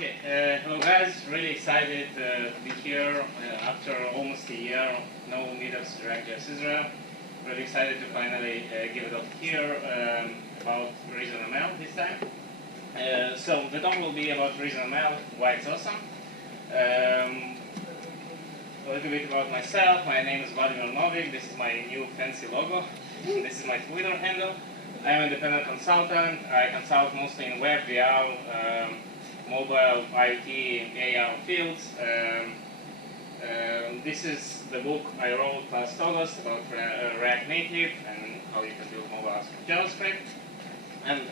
Okay, hello guys, really excited to be here after almost a year, no meetups to React.js Israel. Really excited to finally give it up here about ReasonML this time. So the talk will be about ReasonML, why it's awesome. A little bit about myself. My name is Vladimir Novick. This is my new fancy logo. This is my Twitter handle. I'm an independent consultant. I consult mostly in web, VR, mobile, IoT, AR fields. This is the book I wrote last August about React Native and how you can build mobile apps with JavaScript. And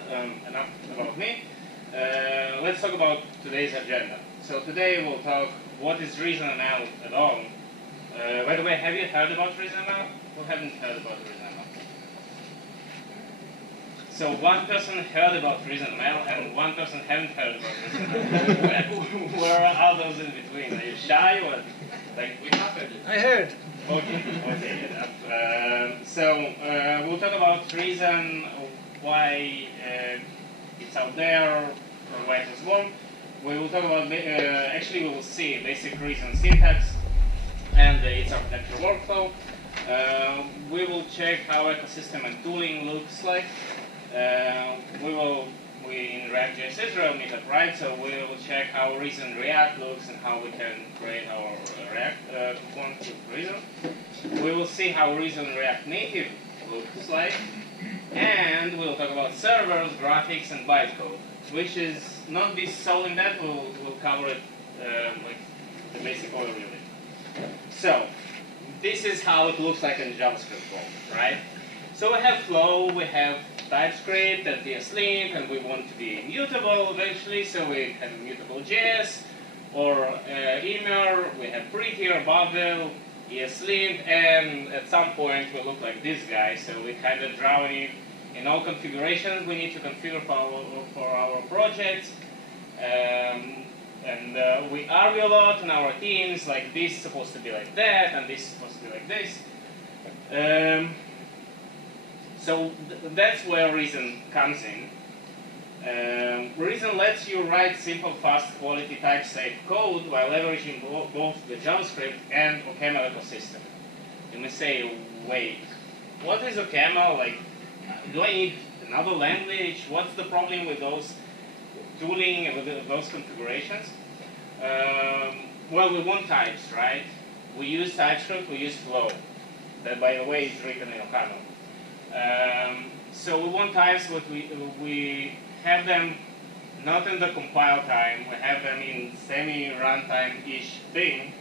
enough about me. Let's talk about today's agenda. So today we'll talk what is ReasonML at all. By the way, have you heard about ReasonML? Who haven't heard about ReasonML? So one person heard about ReasonML and one person haven't heard about ReasonML. Where are those in between? Are you shy or like? We have heard it. I heard. Okay. So we'll talk about reason why it's out there or why it was born. We will talk about actually we will see basic reason syntax and its architecture workflow. We will check how ecosystem and tooling looks like. We in React.js Israel Meetup, right? So we will check how Reason React looks and how we can create our React component with Reason. We will see how Reason React Native looks like, and we'll talk about servers, graphics, and bytecode, which is not be so in depth. We'll cover it like the basic overview. So this is how it looks like in JavaScript code, right? So we have flow, we have Typescript and ESLint, and we want to be immutable eventually, so we have immutable JS, or Immer, we have Prettier, Babel, ESLint, and at some point we look like this guy, so we kind of draw in all configurations we need to configure for our projects. And we argue a lot in our teams, like this is supposed to be like that, and this is supposed to be like this. So that's where Reason comes in. Reason lets you write simple, fast, quality, type-safe code while leveraging both the JavaScript and OCaml ecosystem. You may say, wait, what is OCaml? Like, do I need another language? What's the problem with those tooling and with those configurations? Well, we want types, right? We use TypeScript, we use Flow. That, by the way, is written in OCaml. So we want types, but we have them not in the compile time. We have them in semi-runtime-ish thing.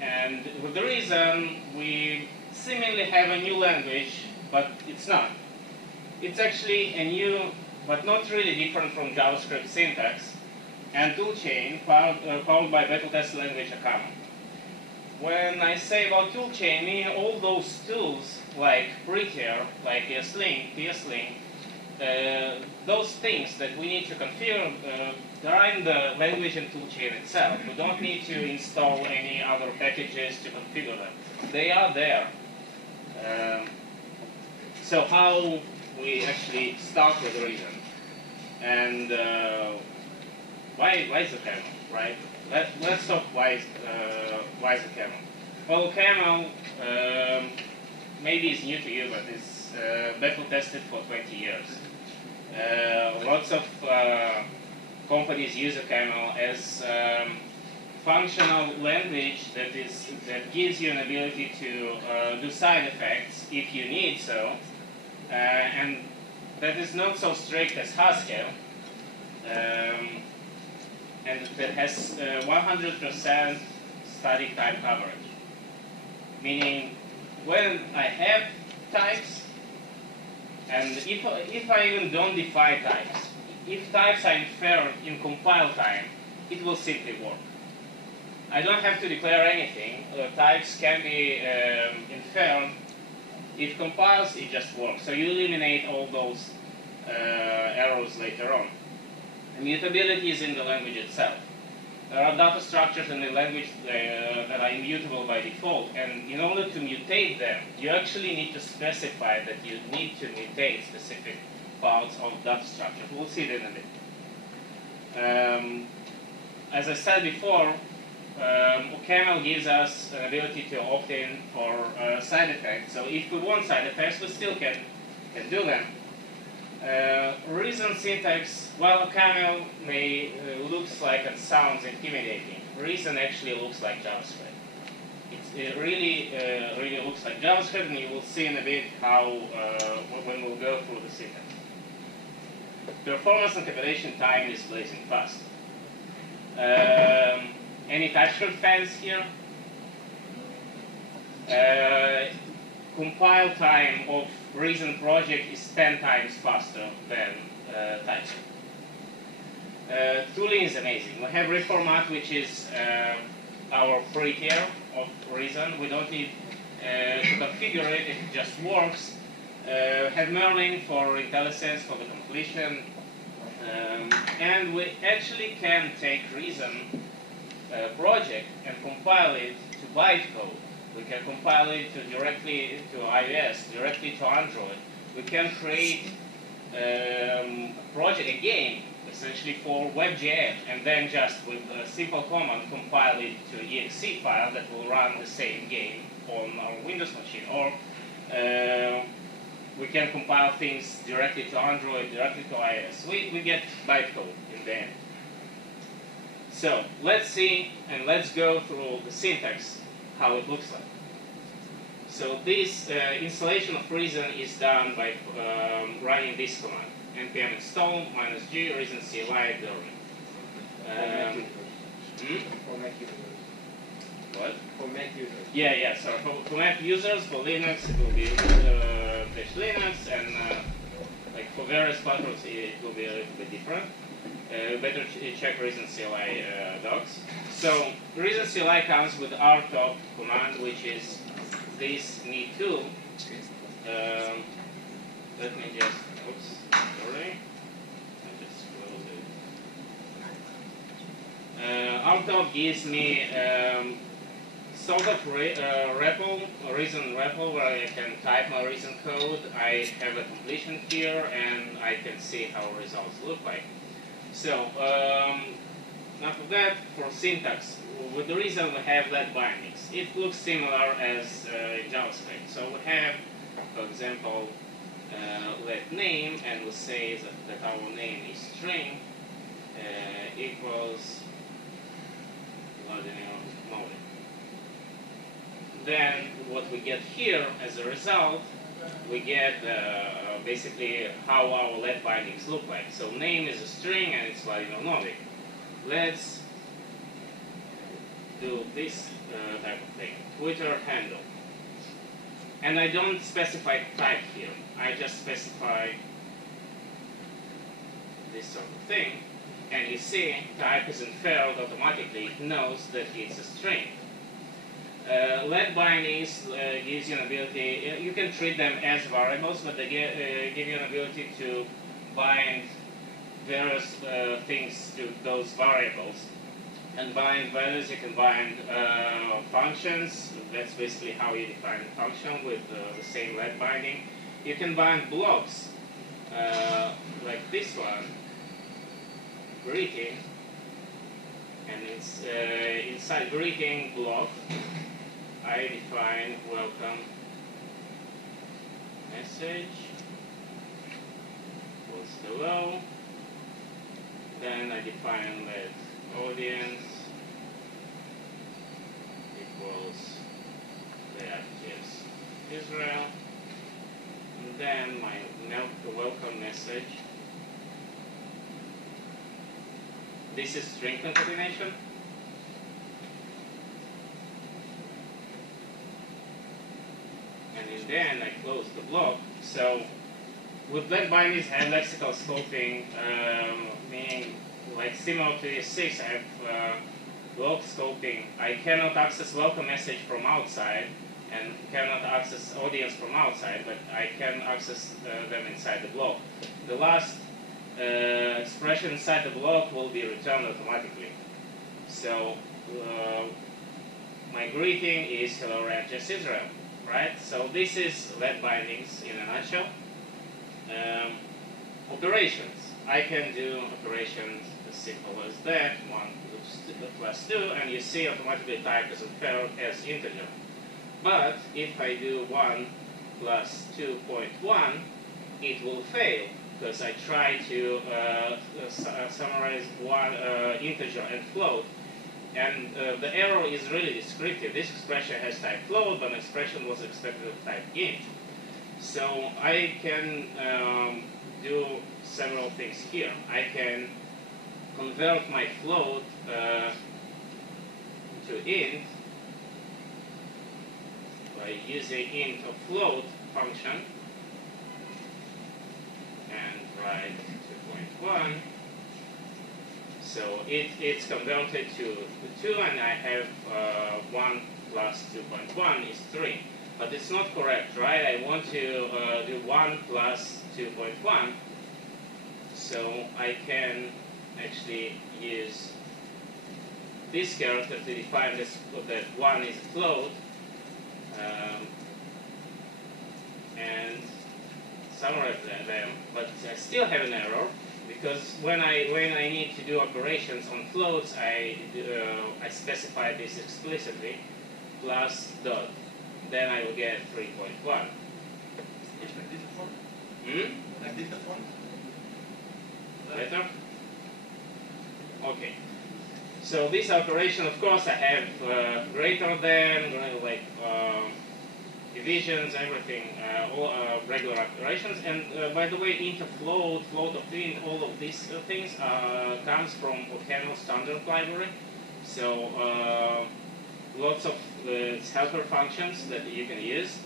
And with the reason, we seemingly have a new language, but it's not. It's actually a new, but not really different from JavaScript syntax and toolchain powered by beta-test language OCaml. When I say about toolchain, meaning all those tools like Prettier, like ESLint, those things that we need to configure, they're in the language and toolchain itself. We don't need to install any other packages to configure them. They are there. So how we actually start with Reason, and why is OCaml, right? Let's talk why is OCaml. Well, OCaml maybe is new to you, but it's beta tested for 20 years. Lots of companies use OCaml as functional language that gives you an ability to do side effects if you need so, and that is not so strict as Haskell. And that has 100% static type coverage. Meaning, when I have types, and if I even don't define types, if types are inferred in compile time, it will simply work. I don't have to declare anything. Types can be inferred. It compiles, it just works. So you eliminate all those errors later on. Immutability is in the language itself. There are data structures in the language that are immutable by default, and in order to mutate them, you actually need to specify that you need to mutate specific parts of data structure. We'll see it in a bit. As I said before, OCaml gives us an ability to opt in for side effects. So if we want side effects, we still can do them. Reason syntax, while OCaml may looks like and sounds intimidating, Reason actually looks like JavaScript. It really looks like JavaScript, and you will see in a bit how when we'll go through the syntax. Performance and compilation time is blazing fast. Any Typescript fans here? Compile time of Reason project is 10 times faster than Typescript. Tooling is amazing. We have reformat, which is our free tier of Reason. We don't need to configure it, it just works. Have Merlin for IntelliSense for the completion. And we actually can take Reason project and compile it to bytecode. We can compile it directly to iOS, directly to Android. We can create a project, a game, essentially for WebGL, and then just with a simple command compile it to an exe file that will run the same game on our Windows machine. Or we can compile things directly to Android, directly to iOS. We get bytecode in the end. So let's see, and let's go through the syntax, how it looks like. So this installation of Reason is done by running this command: npm install -g reason CLI dirty. For Mac users. What? For Mac users. Yeah. So for Mac users, for Linux, it will be Linux, and like for various platforms, it will be a little bit different. Better check Reason CLI docs. So Reason CLI comes with rtop command, which is this me2. Let me just, oops, sorry. I just close it. Rtop gives me sort of REPL, a Reason REPL, where I can type my Reason code. I have a completion here, and I can see how results look like. So, after that, for syntax, with the Reason we have let bindings. It looks similar as in JavaScript. So we have, for example, let name, and we'll say that our name is string equals Vladimir Novick. Then what we get here as a result, we get basically how our let bindings look like. So name is a string and it's Vladimir Novick. Let's do this type of thing. Twitter handle. And I don't specify type here. I just specify this sort of thing. And you see, type is inferred automatically. It knows that it's a string. Let bindings gives you an ability, you can treat them as variables, but they give you an ability to bind various things to those variables. And bind values, you can bind functions. That's basically how you define a function with the same let binding. You can bind blocks, like this one, greeting, and it's inside greeting block, I define welcome message equals hello. Then I define let audience equals yes, Israel. And then my welcome message. This is string concatenation. And then I close the block. So with let bindings, I have lexical scoping, meaning like similar to ES6, I have block scoping. I cannot access welcome message from outside and cannot access audience from outside, but I can access them inside the block. The last expression inside the block will be returned automatically. So my greeting is hello ranches Israel, right? So this is let bindings in a nutshell. Operations. I can do operations as simple as that, 1 plus 2, and you see automatically type as as integer. But if I do 1 plus 2.1, it will fail, because I try to summarize one integer and float. And the error is really descriptive. This expression has type float, but the expression was expected of type int. So I can do several things here. I can convert my float to int by using int of float function and write 2.1. So it's converted to 2, and I have 1 plus 2.1 is 3. But it's not correct, right? I want to do 1 plus 2.1. So I can actually use this character to define this, that 1 is a float, and summarize them. But I still have an error, because when I need to do operations on floats, I specify this explicitly, plus dot. Then I will get 3.1. Like this one? Like this one? Better? Okay. So this operation, of course, I have greater than, like divisions, everything, all regular operations. And by the way, int of float, float of int, all of these things comes from OCaml standard library. So lots of helper functions that you can use.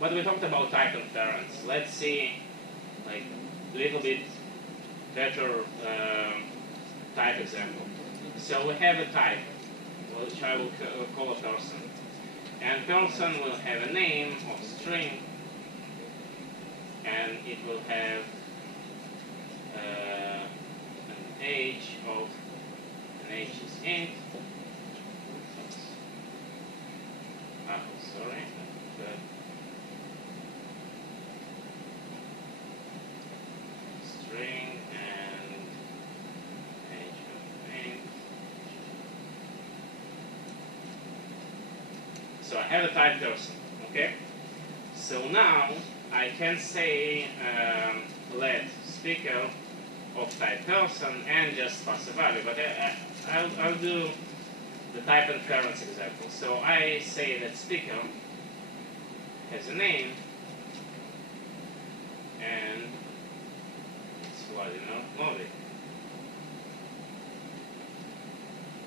But we talked about type inference. Let's see, like, a little bit better type example. So we have a type, which I will call a person. And person will have a name of string, and it will have an age of, an age is int. Sorry. String and age of int. So I have a type person, okay? So now I can say let speaker of type person and just pass a value, but I'll do the type inference example. So I say that speaker has a name, and it's Vladimir Novick.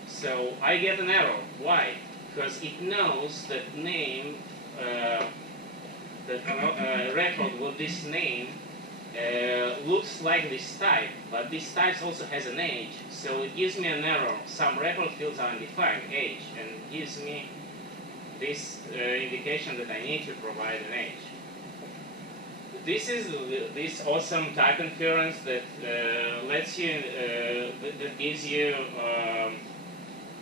So I get an error. Why? Because it knows that name, that record with this name looks like this type, but this type also has an age, so it gives me an error. Some record fields are undefined, age, and gives me this indication that I need to provide an age. This is this awesome type inference that lets you, that gives you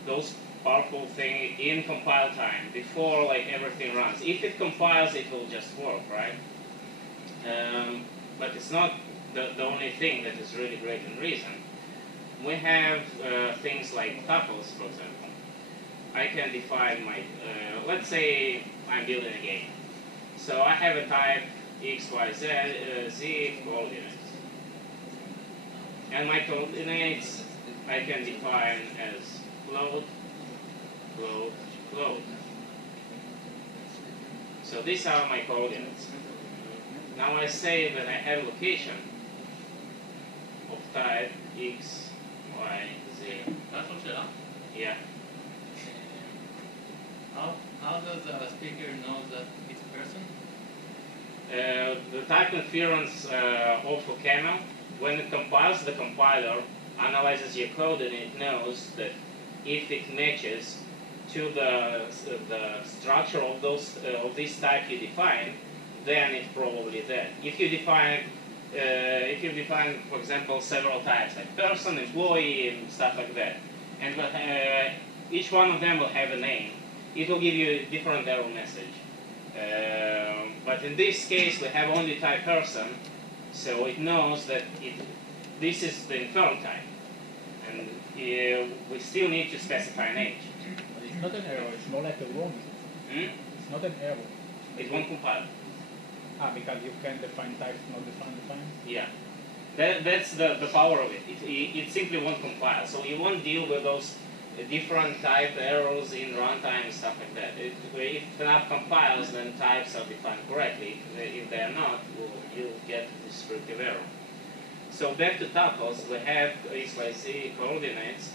those powerful thing in compile time before like everything runs. If it compiles, it will just work, right? But it's not the only thing that is really great in Reason. We have things like tuples, for example. I can define my, let's say I'm building a game. So I have a type x, y, z coordinates. And my coordinates I can define as float, float, float. So these are my coordinates. Now I say that I have a location of type x, y, z. Yeah. How does the speaker know that it's a person? The type inference of OCaml, when it compiles, the compiler analyzes your code and it knows that if it matches to the structure of those of this type you define, then it's probably that. If you define, for example, several types like person, employee, and stuff like that, and each one of them will have a name, it will give you a different error message. But in this case, we have only type person, So it knows that this is the inferred type. And we still need to specify an age. But it's not an error, it's more like a worm. It's not an error. It won't compile. Because you can define types, not define. Yeah. That's the power of it. It simply won't compile. So you won't deal with those different type errors in runtime and stuff like that. If an app compiles, then types are defined correctly. If they are not, you'll get descriptive error. So back to tuples, we have x, y, z coordinates.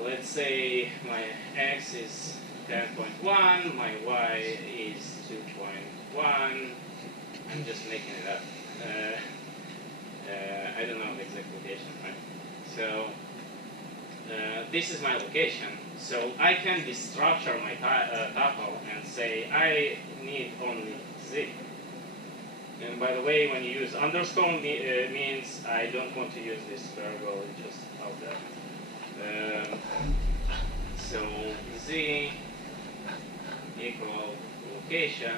Let's say my x is 10.1, my y is 2.1. I'm just making it up. I don't know the exact location, right? So this is my location. So I can destructure my tuple and say I need only z. And by the way, when you use underscore means I don't want to use this variable, it's just out there. So z equal location,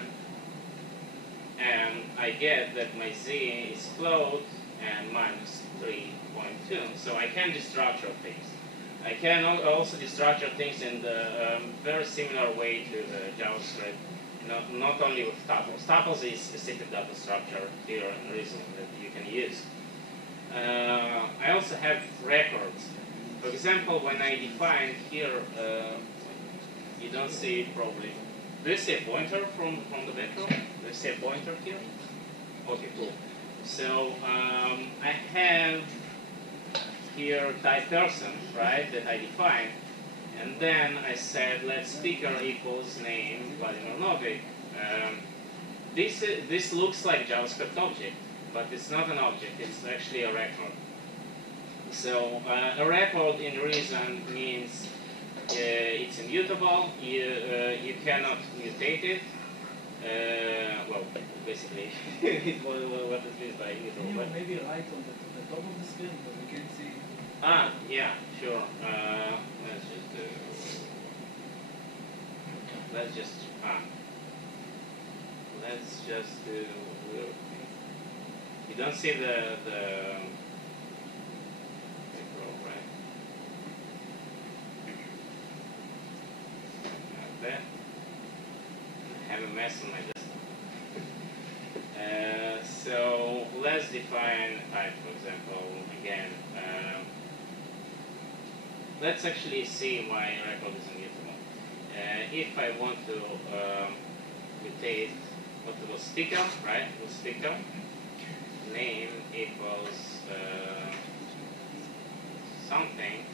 and I get that my z is float and minus 3.2. So I can destructure things. I can also destructure things in the very similar way to the JavaScript. Not only with tuples. Tuples is specific data structure here in Reason that you can use. I also have records. For example, when I define here, you don't see it probably. Do you see a pointer from the background? Do you see a pointer here? Okay, cool. So I have here type person, right, that I define. And then I said, let speaker equals name Vladimir Novick. This looks like JavaScript object, but it's not an object, it's actually a record. So a record in Reason means it's immutable, you cannot mutate it. Well, basically, what it means by immutable. Can you maybe write on the top of the screen, but we can't see? Yeah, sure. Let's just do. You don't see the right? Like that. I have a mess on my desktop. So let's define type, for example, again. Let's actually see my record is immutable. If I want to mutate what was speaker, right? It was speaker. Name equals something.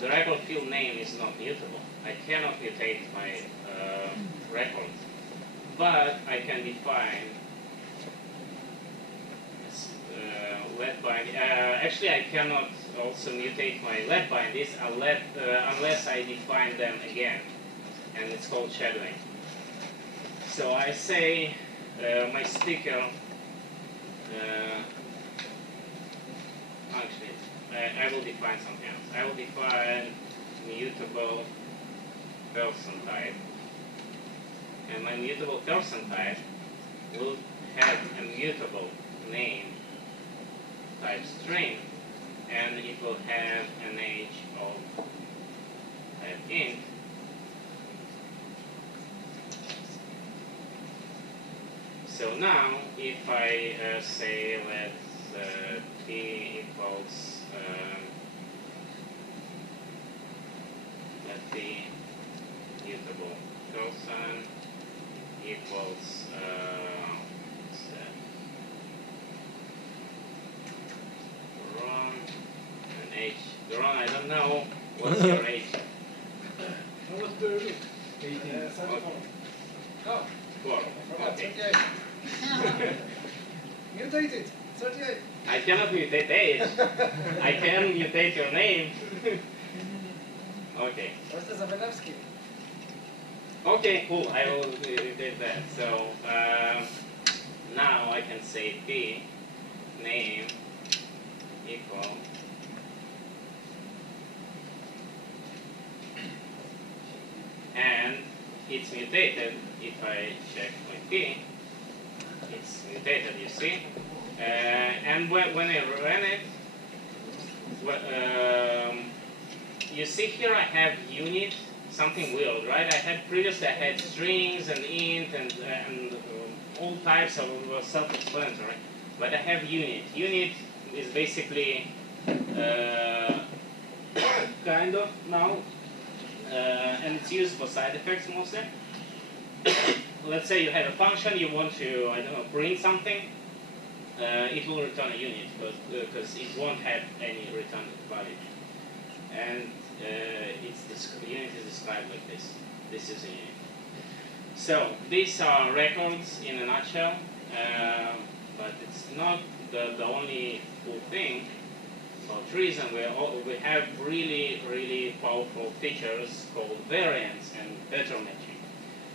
The record field name is not mutable. I cannot mutate my record, but I can define let bind. Actually, I cannot also mutate my let bindings unless I define them again, and it's called shadowing. So I say my speaker. Actually, I will define something else. I will define mutable person type, and my mutable person type will have a mutable name type string, and it will have an age of type int. So now, if I say let p equals let p mutable person equals Ron and age. Ron, I don't know what's your age. What do you do? 18. 34. Oh, 4. Okay. 38. Mutated. 38. I cannot mutate age. I can mutate your name. Okay. What's the Zabanevsky? Okay, cool. I will mutate that. So now I can say p name equal and it's mutated if I check my p. It's mutated, you see. And when I ran it, you see here I have unit, something weird, right? Previously I had strings and int and all types of self-explanatory, but I have unit. Unit is basically kind of now, and it's used for side effects mostly. Let's say you have a function, you want to, I don't know, print something, it will return a unit because it won't have any return value. And unit is described like this. This is a unit. So these are records in a nutshell, but it's not the only cool thing about Reason. We have really powerful features called variants and better matching.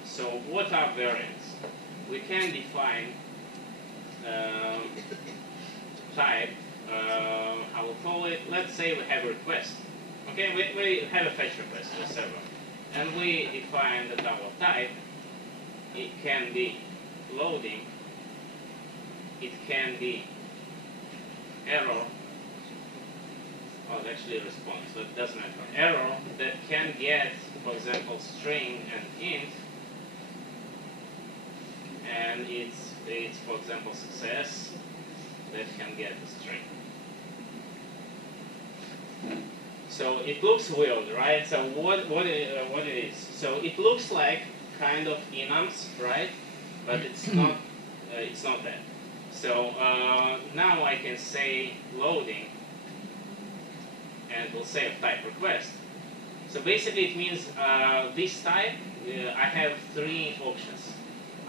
So what are variants? We can define type, I will call it, let's say we have a request. Okay, we have a fetch request to the server. And we define that our type, it can be loading, it can be error, actually response, so it doesn't matter. Error that can get, for example, string and int, and it's for example success that can get a string. So it looks weird, right? So what it is? So it looks like kind of enums, right? But it's not. It's not that. So now I can say loading, and we'll say of type request. So basically it means this type. I have three options.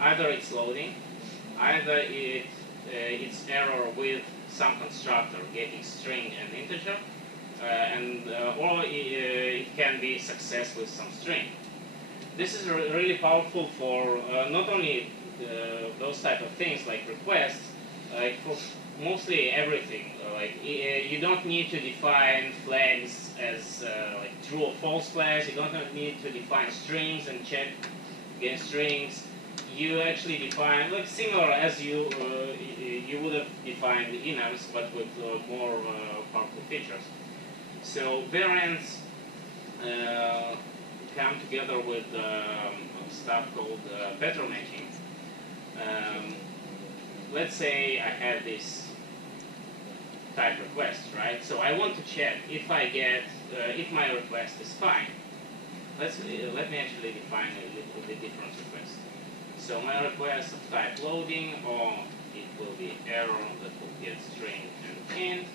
Either it's loading, either it's error with some constructor getting string and integer, or it can be success with some string. This is really powerful for not only those type of things like requests, like for mostly everything. Like you don't need to define flags as like true or false flags. You don't need to define strings and check against strings. You actually define, like similar as you would have defined enums, but with more powerful features. So variants come together with stuff called better matching. Let's say I have this type request, right? So I want to check if I get if my request is fine. Let me actually define a little bit different request. So my request of type loading, or it will be error that will get string and int,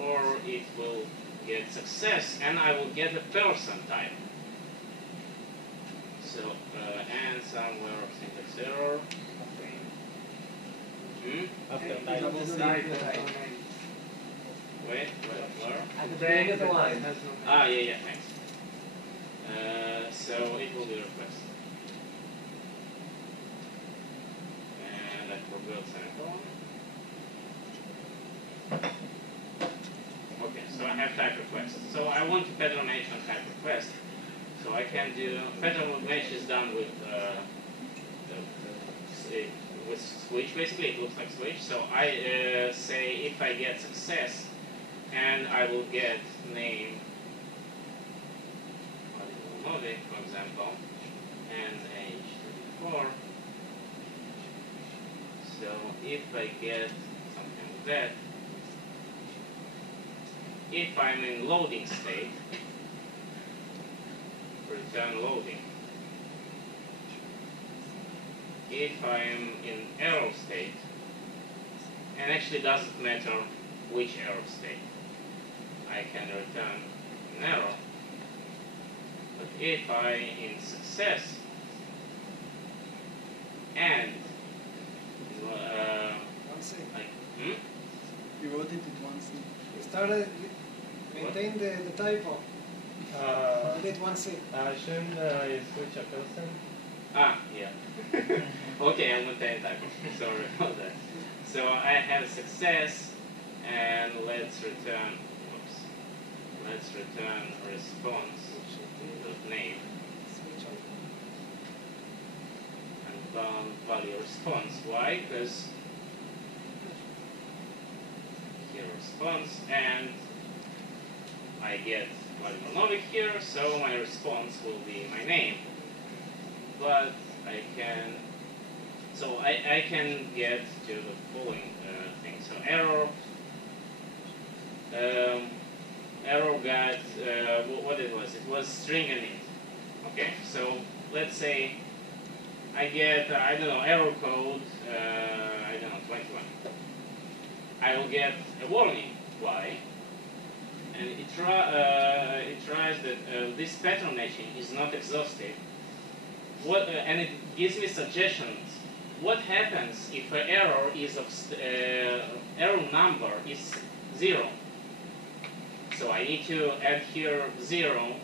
or it will get success and I will get a person type. So and somewhere of syntax error. After type. Wait, where? At the beginning of the line. Yeah, thanks. So it will be request. And I forgot semicolon. Okay, so I have type request. So I want to better match on type request. So I can do better match is done with switch. Basically, it looks like switch. So I say if I get success, and I will get name Vladimir Novick, for example, and age 34. So if I get something like that, if I'm in loading state, return loading. If I'm in error state, and actually doesn't matter which error state, I can return an error. But if I in success and One C. like You wrote it in one C. You started, maintain the typo. You did one C. Shouldn't you switch a person? Yeah. Okay, I'm going to type. Sorry about that. So I have success, and let's return. Oops. Let's return response with name. Switch on. And value response. Why? Because here response, and I get Vladimir Novick here, so my response will be my name. But I can, so I can get to the following thing. So error got what it was. It was string and int. Okay, so let's say I get I don't know, error code I don't know, 21. I will get a warning. Why? And it tries that this pattern matching is not exhaustive. And it gives me suggestions. What happens if an error is of error number is 0? So I need to add here 0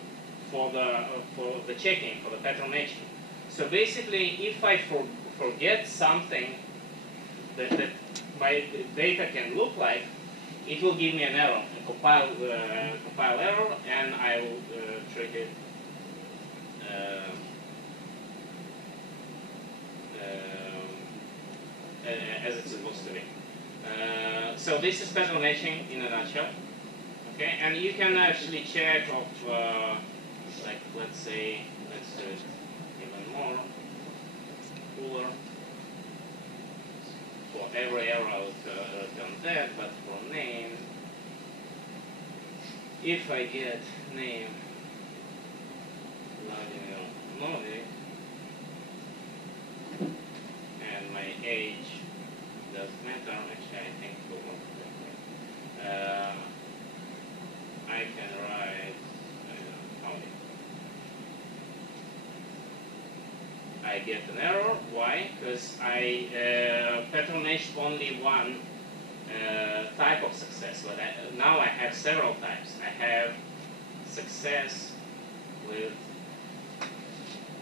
for the checking, for the pattern matching. So basically, if I forget something that my data can look like, it will give me an error, a compile error, and I will treat it as it's supposed to be. So this is pattern matching in a nutshell. Okay, and you can actually check of like let's say let's do it even more cooler. For every error I would return that, but for name, if I get name Vladimir Novick and my age doesn't matter, actually I think it will work. I can write I get an error. Why? Because I pattern matched only one type of success, but now I have several types. I have success with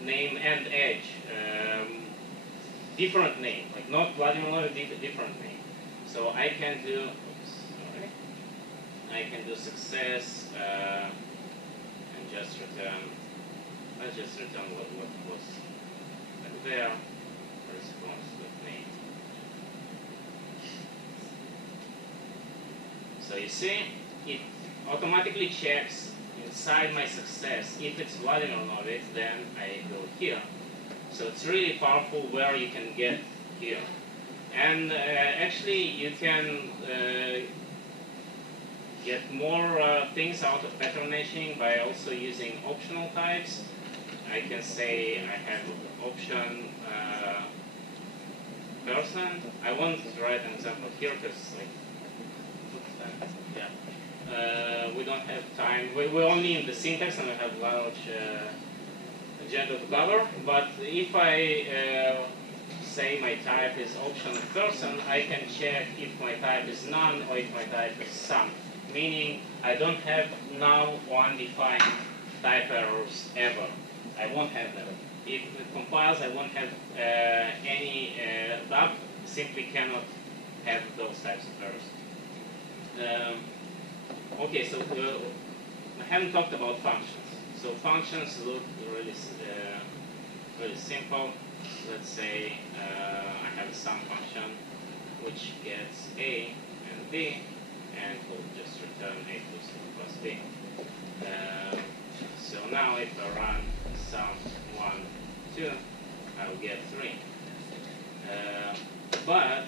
name and age, different name, like not Vladimir Novick, different name. So I can do, I can do success and just return. Let's just return what was there. Response with name. So you see, it automatically checks inside my success. If it's Vladimir Novick, then I go here. So it's really powerful where you can get here. And actually, you can get more things out of pattern matching by also using optional types. I can say I have option person. I won't write an example here because we don't have time. We're only in the syntax and we have large agenda to cover. But if I say my type is option person, I can check if my type is none or if my type is some. Meaning I don't have now undefined type errors ever. I won't have them. If it compiles, I won't have any bug. Simply cannot have those types of errors. Okay, so I haven't talked about functions. So functions look really really simple. Let's say I have a sum function which gets a and b, and will just return a plus b. So now if I run sum 1, 2, I will get 3. But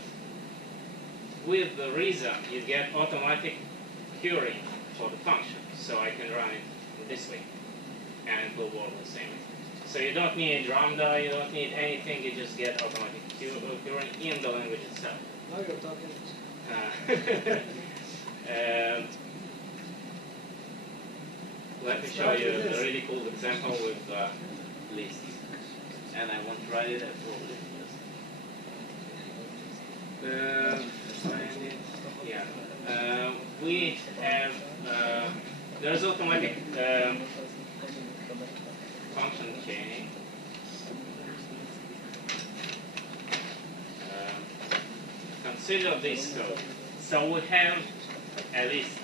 with the reason, you get automatic querying for the function. So I can run it this way, and it will work the same way. So you don't need Lambda, you don't need anything, you just get automatic querying in the language itself. Now you're talking. Let me show you a really cool example with lists. And I won't write it at all. Yeah. We have, there's automatic function chaining. Consider this code. So we have a list.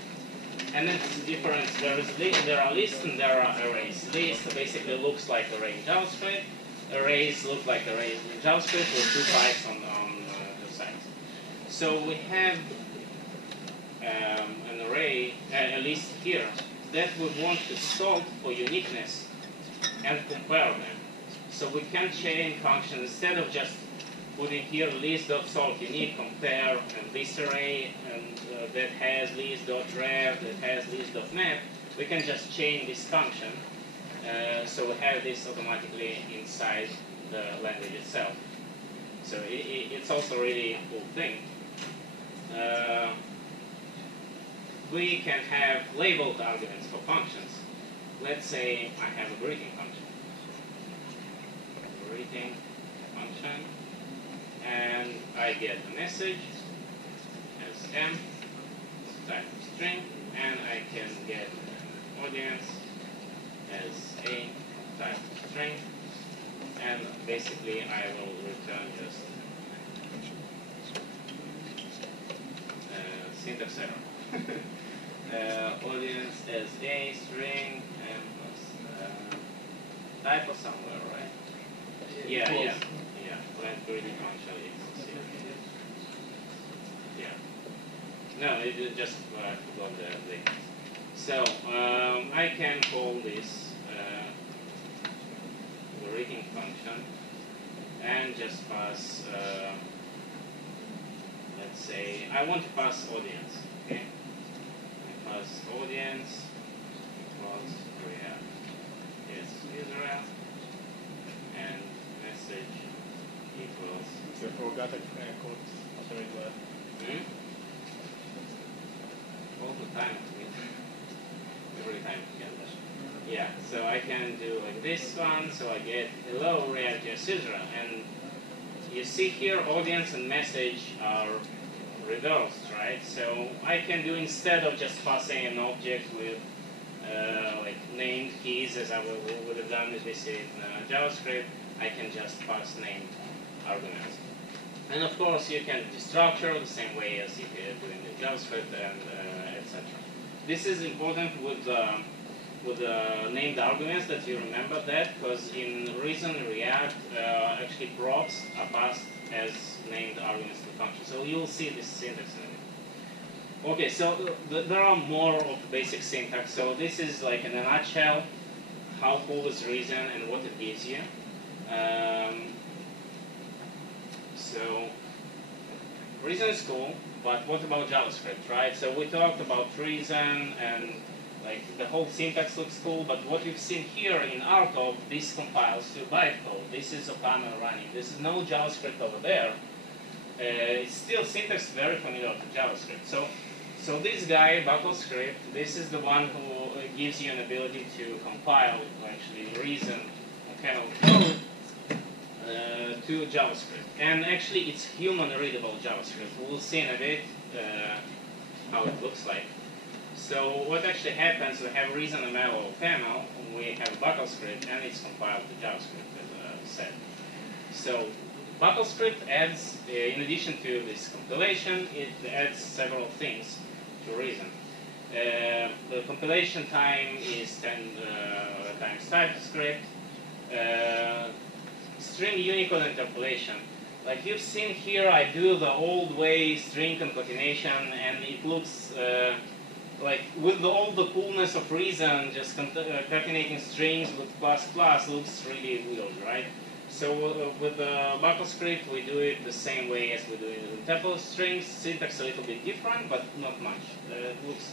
And it's different. There are lists and there are arrays. List basically looks like array in JavaScript. arrays look like arrays in JavaScript with two types on the sides. So we have an array, a list here, that we want to sort for uniqueness and compare them. So we can chain function instead of just putting here list.sort unique compare and this array and that has list.rev, that has list.map. We can just chain this function. So we have this automatically inside the language itself. So it's also a really cool thing. We can have labeled arguments for functions. Let's say I have a greeting function. Greeting function. And I get a message as M, type of string, and I can get an audience as A, type of string, and basically I will return just syntax error. Audience as A, string, and type of somewhere, right? Yeah. When greeting function is yeah. No, it just forgot the thing. So I can call this greeting function and just pass. Let's say I want to pass audience. Okay, I pass audience equals yes Israel and message equals. So I forgot a code after it was. All the time. Every time together. Yeah, so I can do like this one, so I get hello React.js Israel, and you see here audience and message are reversed, right? So I can do, instead of just passing an object with like named keys as I would have done with this in JavaScript, I can just pass named arguments. And of course you can destructure the same way as you did in the JavaScript and etc. This is important with named arguments, that you remember that, because in Reason React actually props are passed as named arguments to the function. So you'll see this syntax in it. Okay, so there are more of the basic syntax. So this is like in a nutshell how cool is Reason and what it gives you. So Reason is cool, but what about JavaScript, right? So we talked about Reason and like the whole syntax looks cool, but what you've seen here in our code, this compiles to bytecode. This is OCaml running. This is no JavaScript over there. It's still syntax very familiar to JavaScript. So this guy, BuckleScript, this is the one who gives you an ability to compile actually Reason OCaml code to JavaScript. And actually it's human readable JavaScript. We'll see in a bit how it looks like. So what actually happens, we have ReasonML or OCaml, we have BuckleScript, and it's compiled to JavaScript as I said. So BuckleScript adds, in addition to this compilation, it adds several things to Reason. The compilation time is 10 times Typescript. String Unicode interpolation. Like you've seen here, I do the old way string concatenation, and it looks like with all the coolness of Reason, just concatenating strings with ++ looks really weird, right? So with BuckleScript, we do it the same way as we do it with tuple strings. Syntax a little bit different, but not much. It looks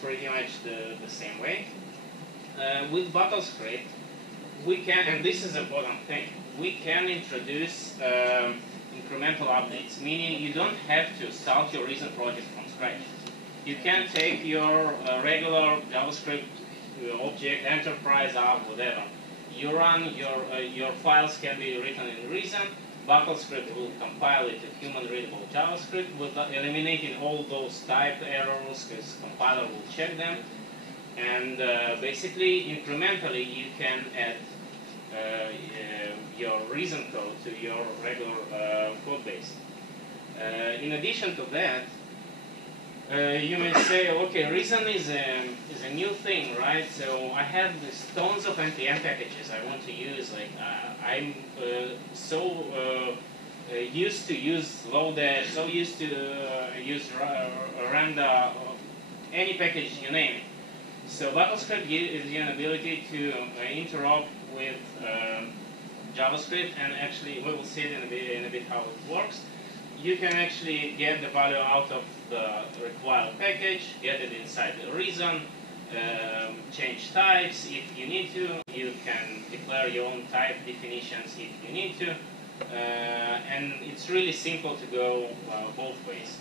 pretty much the same way. With BuckleScript, we can, and this is an important thing, we can introduce incremental updates, meaning you don't have to start your Reason project from scratch. You can take your regular JavaScript object, enterprise app, whatever. You run your files can be written in Reason. BuckleScript will compile it to human-readable JavaScript, with eliminating all those type errors, because compiler will check them. And basically, incrementally, you can add your Reason code to your regular code base. In addition to that, You may say, okay, Reason is a new thing, right? So I have these tons of npm packages I want to use. Like I'm so used to use Lodash, so used to use Randa, any package you name it. So Battlescript gives you an ability to interop with JavaScript, and actually we will see it in a bit how it works. You can actually get the value out of the required package, get it inside the Reason, change types if you need to. You can declare your own type definitions if you need to. And it's really simple to go both ways.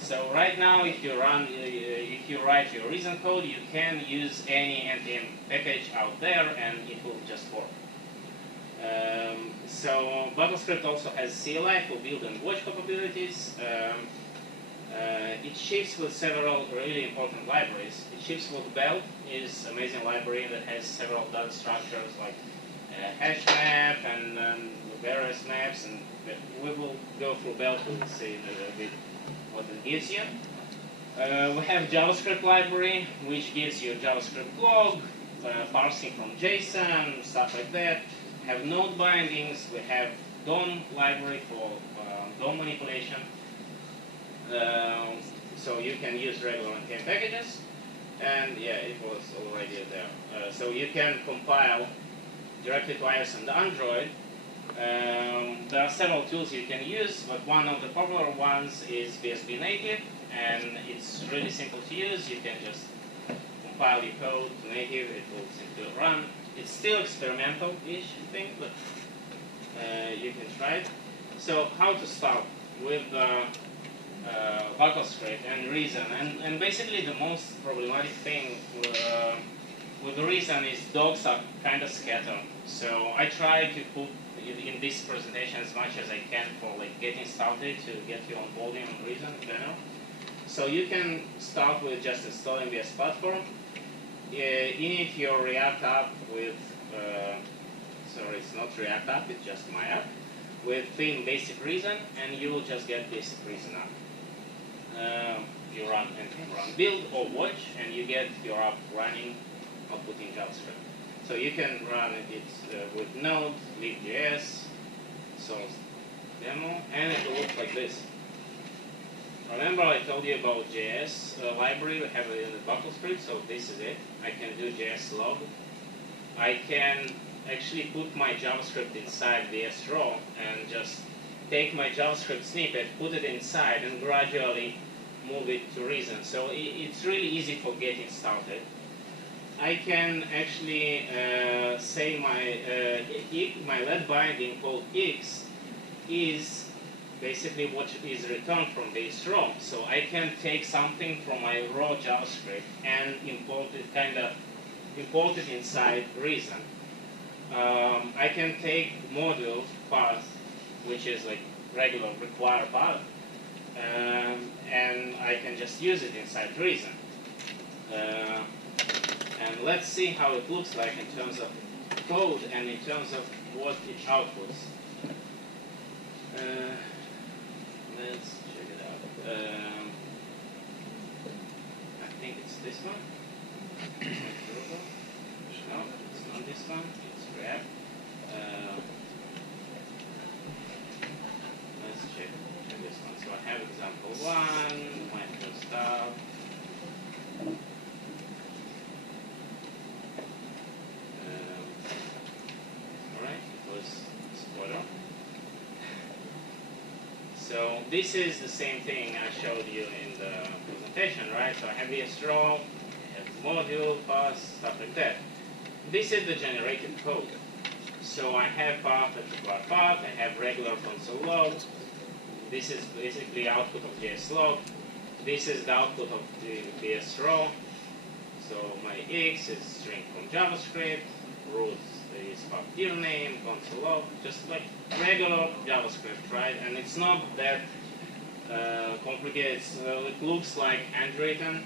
So right now, if you write your Reason code, you can use any npm package out there, and it will just work. So Battlescript also has CLI for build and watch capabilities. It ships with several really important libraries. It ships with Belt, is an amazing library that has several data structures like hash map and various maps, and we will go through Belt. We will see a bit what it gives you. We have JavaScript library, which gives you JavaScript log, parsing from JSON, stuff like that. We have node bindings. We have DOM library for DOM manipulation. So you can use regular npm packages, and yeah, it was already there. So you can compile directly to iOS and Android. There are several tools you can use, but one of the popular ones is BSB native, and it's really simple to use. You can just compile your code to native, it will simply run. It's still experimental-ish thing, but you can try it. So how to start with Battlescript and Reason, and basically the most problematic thing with Reason is docs are kind of scattered. So I try to put in this presentation as much as I can for like getting started to get you onboarding on Reason in general. So you can start with just installing VS Platform. Init your React app with, sorry, it's not React app, it's just my app, with theme basic Reason, and you will just get basic Reason app. You run build or watch, and you get your app running outputting JavaScript. So you can run it with Node, Lead.js, source demo, and it will look like this. Remember I told you about JS library, we have it in the Battlescript, so this is it. I can do JS log. I can actually put my JavaScript inside VS Raw and just take my JavaScript snippet, put it inside, and gradually move it to Reason. So it's really easy for getting started. I can actually say my let binding called X is basically what is returned from base raw. So I can take something from my raw JavaScript and import it inside Reason. I can take module path, which is like regular require path, and I can just use it inside Reason. And let's see how it looks like in terms of code and in terms of what it outputs. Let's check it out. I think it's this one. No, it's not this one. It's React. Let's check this one. So I have example 1, my first start. So this is the same thing I showed you in the presentation, right? So I have VS Raw, I have module, path, stuff like that. This is the generated code. So I have path and require path, I have regular console log. This is basically output of JS log. This is the output of the VS Raw. So my X is string from JavaScript, root is dir name, console log, just like regular JavaScript, right? And it's not that complicated. It looks like handwritten.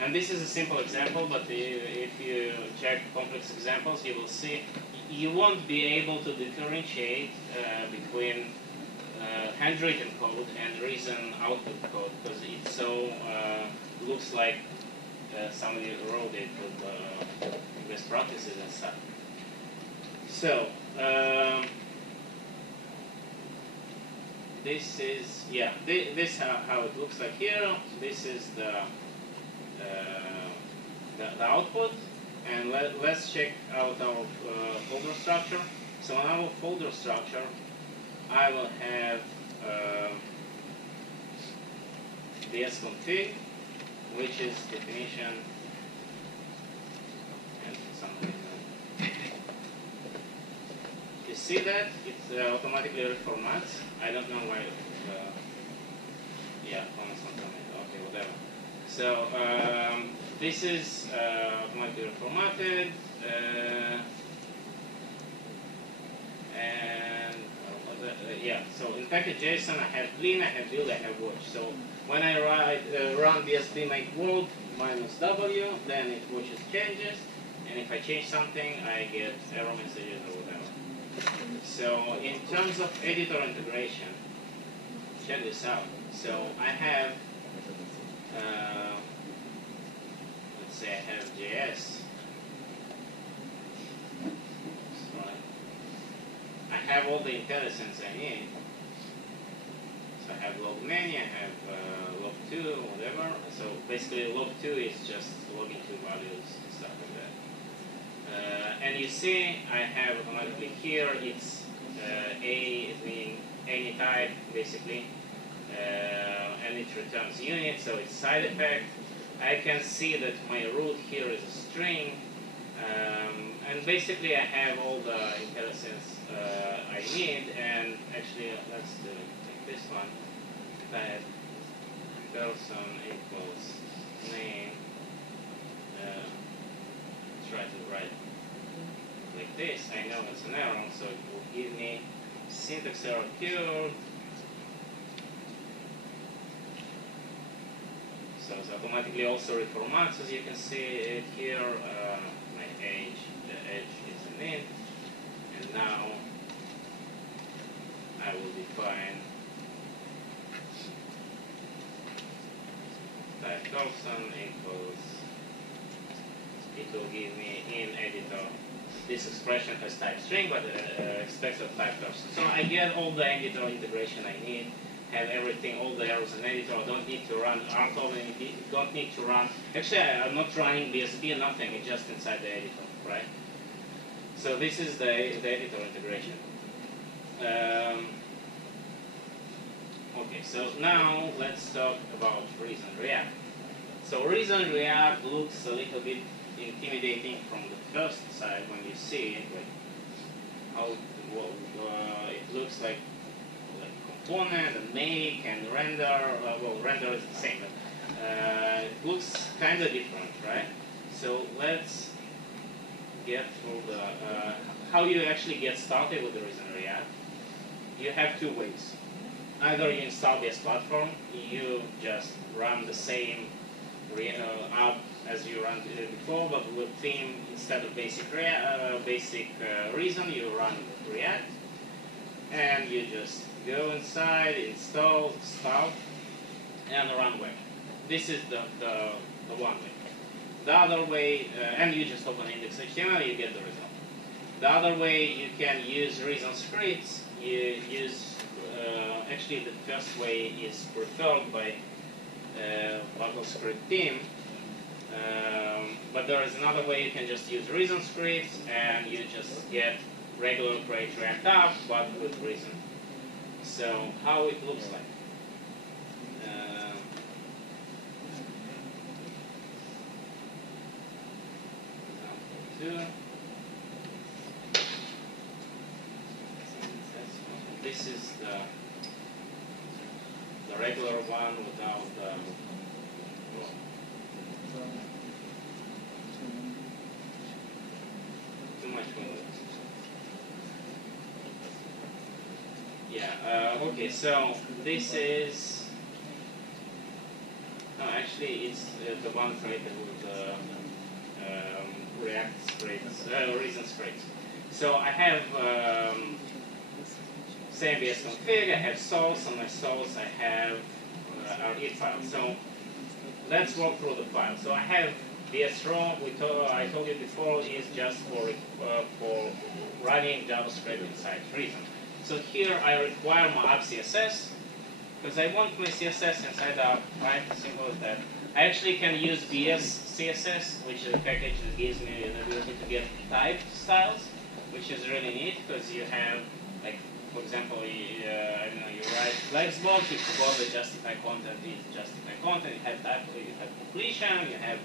And this is a simple example, but if you check complex examples, you will see you won't be able to differentiate between handwritten code and reason output code because it so looks like somebody wrote it with best practices and stuff. So this is this how it looks like here. This is the output, and let's check out our folder structure. So in our folder structure, I will have dsconfig, which is definition and something. You see that it automatically reformats. I don't know why. Yeah, comments not coming. Okay, whatever. So this is automatically reformatted, and yeah. So in package.json, I have clean, I have build, I have watch. So when I run bsd make world -w, then it watches changes, and if I change something, I get error messages or whatever. So in terms of editor integration, check this out. So I have, let's say I have JS. Sorry. I have all the IntelliSense I need. So I have log many, I have log2, whatever. So basically log2 is just logging two values and stuff like that. And you see I have automatically here, it's A meaning any type basically, and it returns unit, so it's side effect. I can see that my root here is a string, and basically I have all the IntelliSense I need. And actually, let's take this one. Type person equals name. Try to write like this. I know it's an error, so it will give me syntax error cured. So it's automatically also reformats, as you can see it here. My age, the age is an int, and now I will define type person equals. It will give me in editor. This expression has type string, but expects a type person. So I get all the editor integration I need, have everything, all the errors in editor. I don't need to run Untitled, don't need to run. Actually, I'm not running BSD, nothing. It's just inside the editor, right? So this is the editor integration. Okay, so now let's talk about Reason React. So Reason React looks a little bit intimidating from the first side when you see it, like how it looks like component and make and render. Well, render is the same, but it looks kind of different, right? So let's get through the how you actually get started with the Reason React. You have two ways. Either you install this platform, you just run the same app as you ran before, but with theme instead of basic Reason, you run React, and you just go inside, install stuff, and run web. This is the one way. The other way, and you just open index.html, you get the result. The other way, you can use Reason scripts. You use actually the first way is preferred by Script team. But there is another way. You can just use Reason scripts, and you just get regular create React app, but with Reason. So how it looks like. Example 2. This is the regular one without the. Too much windows. Yeah, okay, so this is. No, actually, it's the one created with the React scripts, Reason scripts. So I have same BS config, I have source, on my source I have our it file. So let's walk through the file. So I have BS raw, I told you before, is just for running JavaScript inside Reason. So here I require my app CSS, because I want my CSS inside the app, right? Simple as that. I actually can use BS CSS, which is a package that gives me the ability to get type styles, which is really neat, because you have, like, for example, I don't know, you write flexbox, you forgot the justify content is justify content, you have type, you have completion, you have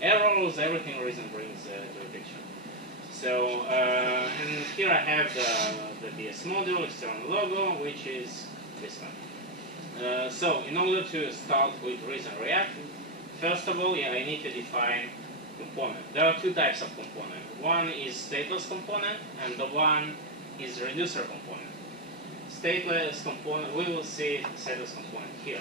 errors, everything Reason brings to the picture. So, and here I have the BS module, external logo, which is this one. So, in order to start with Reason React, first of all, I need to define component. There are two types of component. One is stateless component, and the one is reducer component. Stateless component, we will see stateless component here.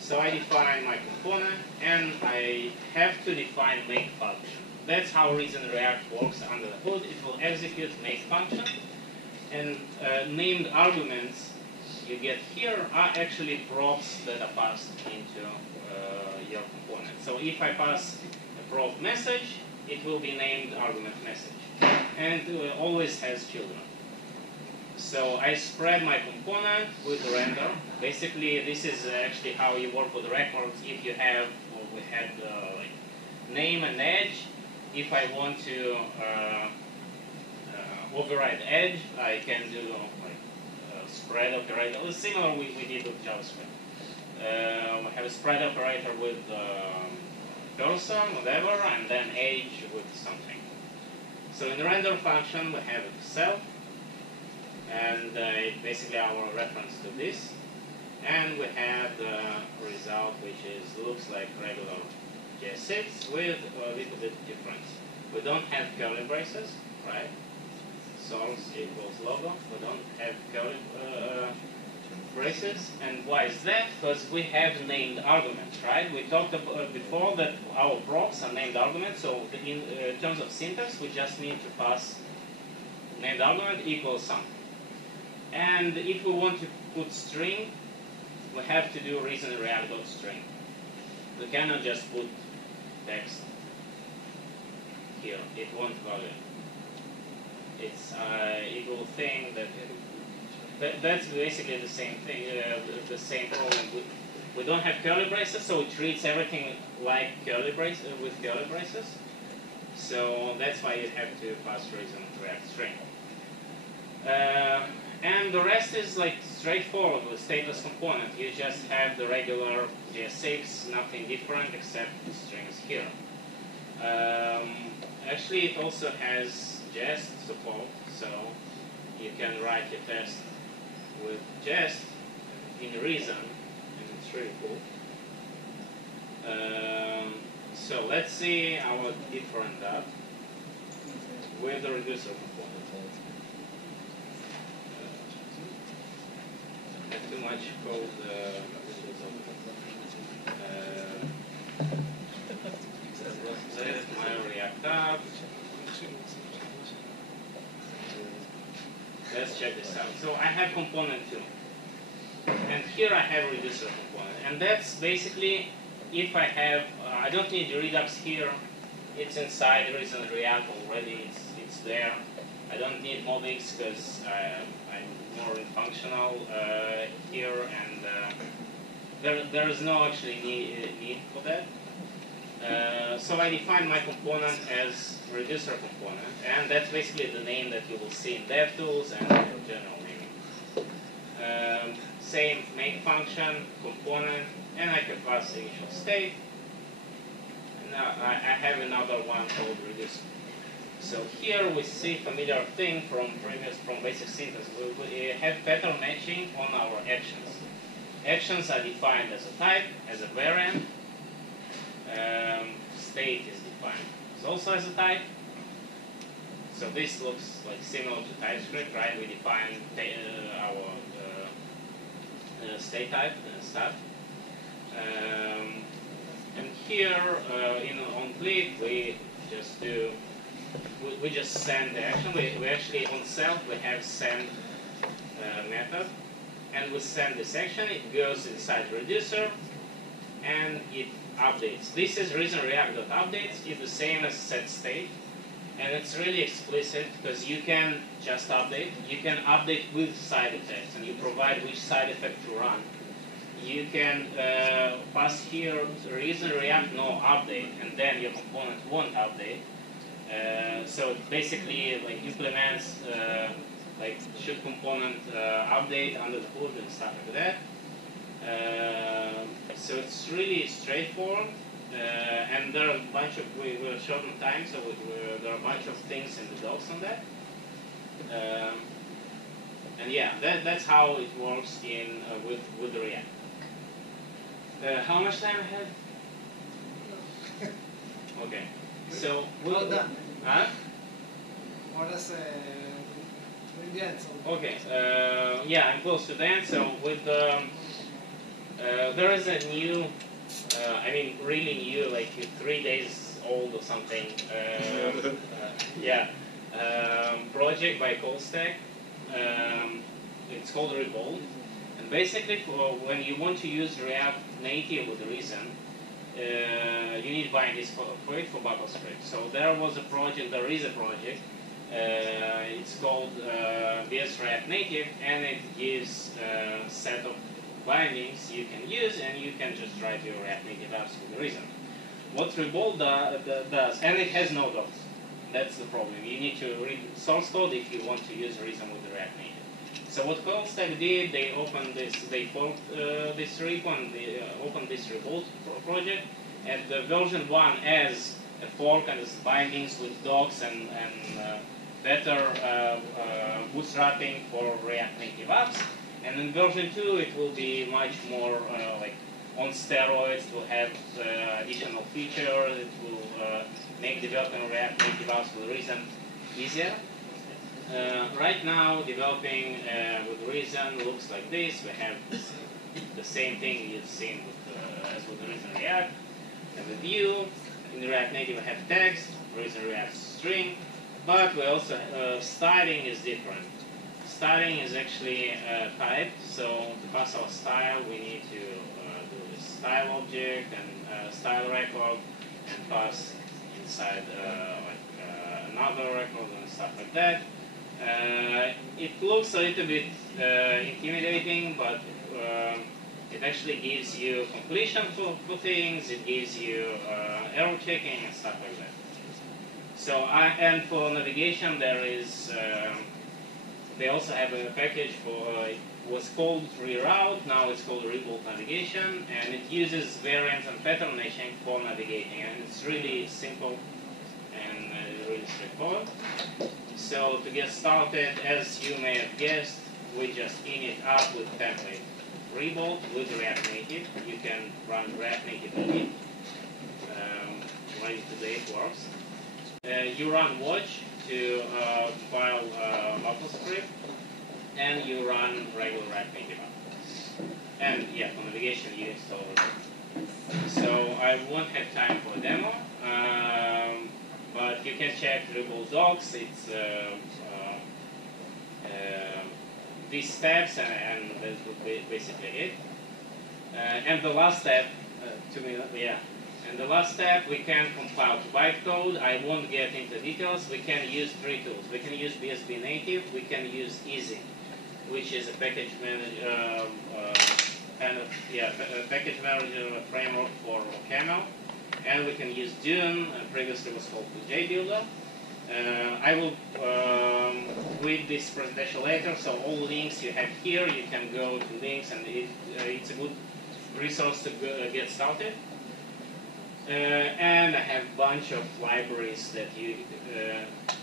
So I define my component, and I have to define make function. That's how Reason React works under the hood. It will execute make function, and named arguments you get here are actually props that are passed into your component. So if I pass a prop message, it will be named argument message, and always has children. So I spread my component with render. Basically, this is actually how you work with records. If you have, well, we had like name and edge. If I want to override edge, I can do like spread operator. It's similar we did with JavaScript. We have a spread operator with person, whatever, and then age with something. So in the render function, we have self, and it's basically our reference to this. And we have the result, which looks like regular JS6 with a little bit difference. We don't have curly braces, right? Source equals logo. We don't have curly braces. And why is that? Because we have named arguments, right? We talked about before that our props are named arguments. So in terms of syntax, we just need to pass named argument equals something. And if we want to put string, we have to do reason react.string. We cannot just put text here. It won't value. It's it will think that that's basically the same thing, the same problem. We don't have curly braces, so it treats everything like curly braces with curly braces. So that's why you have to pass reason react string. And the rest is like straightforward with stateless component. You just have the regular JS6, nothing different except the strings here. Actually, it also has jest support, so you can write your test with jest in Reason, and it's really cool. So let's see our different app with the reducer component. Too much code. That's my React app. Let's check this out. So I have component 2. And here I have reducer component. And that's basically, if I have, I don't need Redux here. It's inside Reason React already. It's there. I don't need Mobix because I'm more functional here, and there is no actually need for that. So I define my component as reducer component, and that's basically the name that you will see in DevTools and your general name. Same make function, component, and I can pass initial state. Now I have another one called reducer. So here we see familiar thing from basic syntax. We have pattern matching on our actions. Actions are defined as a type, as a variant. State is defined also as a type. So this looks like similar to Typescript, right? We define our state type and stuff. And here on click we just do. We just send the action. We actually on self we have send method, and we send this action. It goes inside reducer, and it updates. This is reason_react.updates. It's the same as setState, and it's really explicit because you can just update. You can update with side effects, and you provide which side effect to run. You can pass here reason react no update, and then your component won't update. So it basically like implements like should component update under the hood and stuff like that. So it's really straightforward, and there are a bunch of we're short on time, so there are a bunch of things in the docs on that. And yeah, that's how it works in with the React. How much time I have? Okay, so Well done. Huh? More or less in the end. So. Okay, yeah, I'm close to the end. So with there is a new, I mean, really new, like 3 days old or something. Yeah, project by ColdStack. It's called Revolt. And basically, when you want to use React Native with Reason, you need bindings for it for BuckleScript. So there was a project, there is a project. It's called VS React Native, and it gives a set of bindings you can use, and you can just write your React Native apps with Reason. What Revolt does, and it has no docs. That's the problem. You need to read source code if you want to use Reason with the React Native. So what ColdStack did, they opened this, they forked this repo and they opened this Revolt project. And the version 1 has a fork and its bindings with docs and better bootstrapping for React Native apps. And in version 2, it will be much more like on steroids. It will have additional features. It will make developing React Native apps with Reason easier. Right now, developing with Reason looks like this. We have the same thing you've seen as with Reason React. We have a view. In React Native, we have text. Reason React string. But we also styling is different. Styling is actually type. So to pass our style, we need to do this style object and style record and pass inside another record and stuff like that. It looks a little bit intimidating, but it actually gives you completion for things. It gives you error checking and stuff like that. So and for navigation, there is they also have a package for it was called reroute. Now it's called rebuild navigation, and it uses variants and pattern matching for navigating, and it's really simple and really straightforward. So to get started, as you may have guessed, we just init up with template. Rebuild with React Native. You can run React Native init. Ready today it works. You run watch to compile BuckleScript, and you run regular React Native app. And yeah, for navigation you install it. So I won't have time for a demo. But you can check Rebuild docs. It's these steps, and that's basically it. And the last step, And the last step, we can compile to bytecode. I won't get into details. We can use 3 tools. We can use BSD native. We can use Easy, which is a package manager package manager framework for OCaml. And we can use Dune, previously was called the JBuilder. I will read this presentation later, so all links you have here, you can go to links, and it's a good resource to get started. And I have a bunch of libraries that you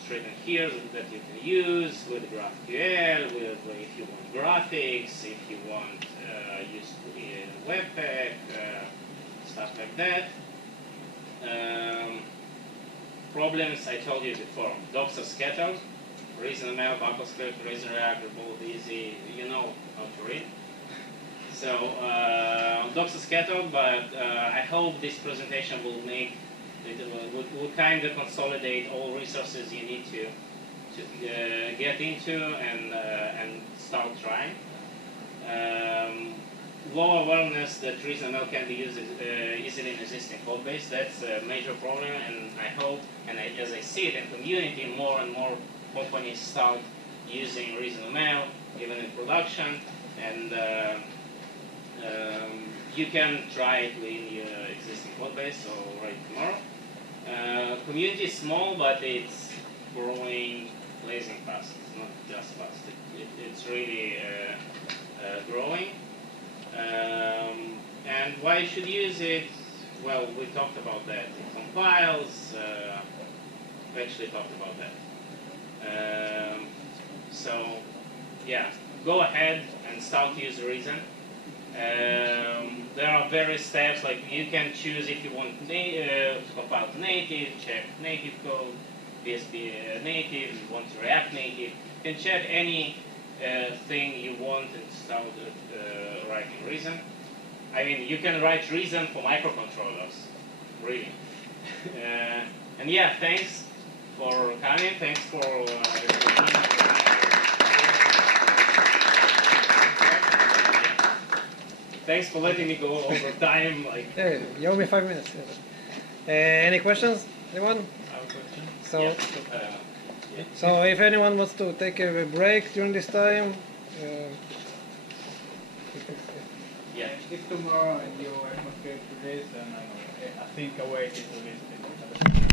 written here that you can use with GraphQL, with if you want graphics, if you want use Webpack, stuff like that. Problems I told you before. Docs are scattered. ReasonML, BuckleScript, Reason React, Revolt, Easy. You know how to read. So docs are scattered, but I hope this presentation will make will kind of consolidate all resources you need to to get into and start trying. Low awareness that ReasonML can be used easily in existing code base. That's a major problem, and I hope, and as I see it in community, more and more companies start using ReasonML, even in production, and you can try it in your existing code base already tomorrow. Community is small, but it's growing blazing fast. It's not just fast. It's really growing. And why you should use it? Well, we talked about that. It compiles. We actually talked about that. So, yeah, go ahead and start to use Reason. There are various steps, like you can choose if you want to compile to native, check native code, PSP native, you want to React native. You can check any thing you want and start writing Reason. I mean, you can write Reason for microcontrollers, really. And yeah, thanks for coming. Thanks for thanks for letting me go over time. Like, yeah, you owe me 5 minutes. Any questions? Anyone? I have a question. So, yeah. so if anyone wants to take a break during this time, Yeah. If tomorrow you atmosphere to this, then I think a way is to list it.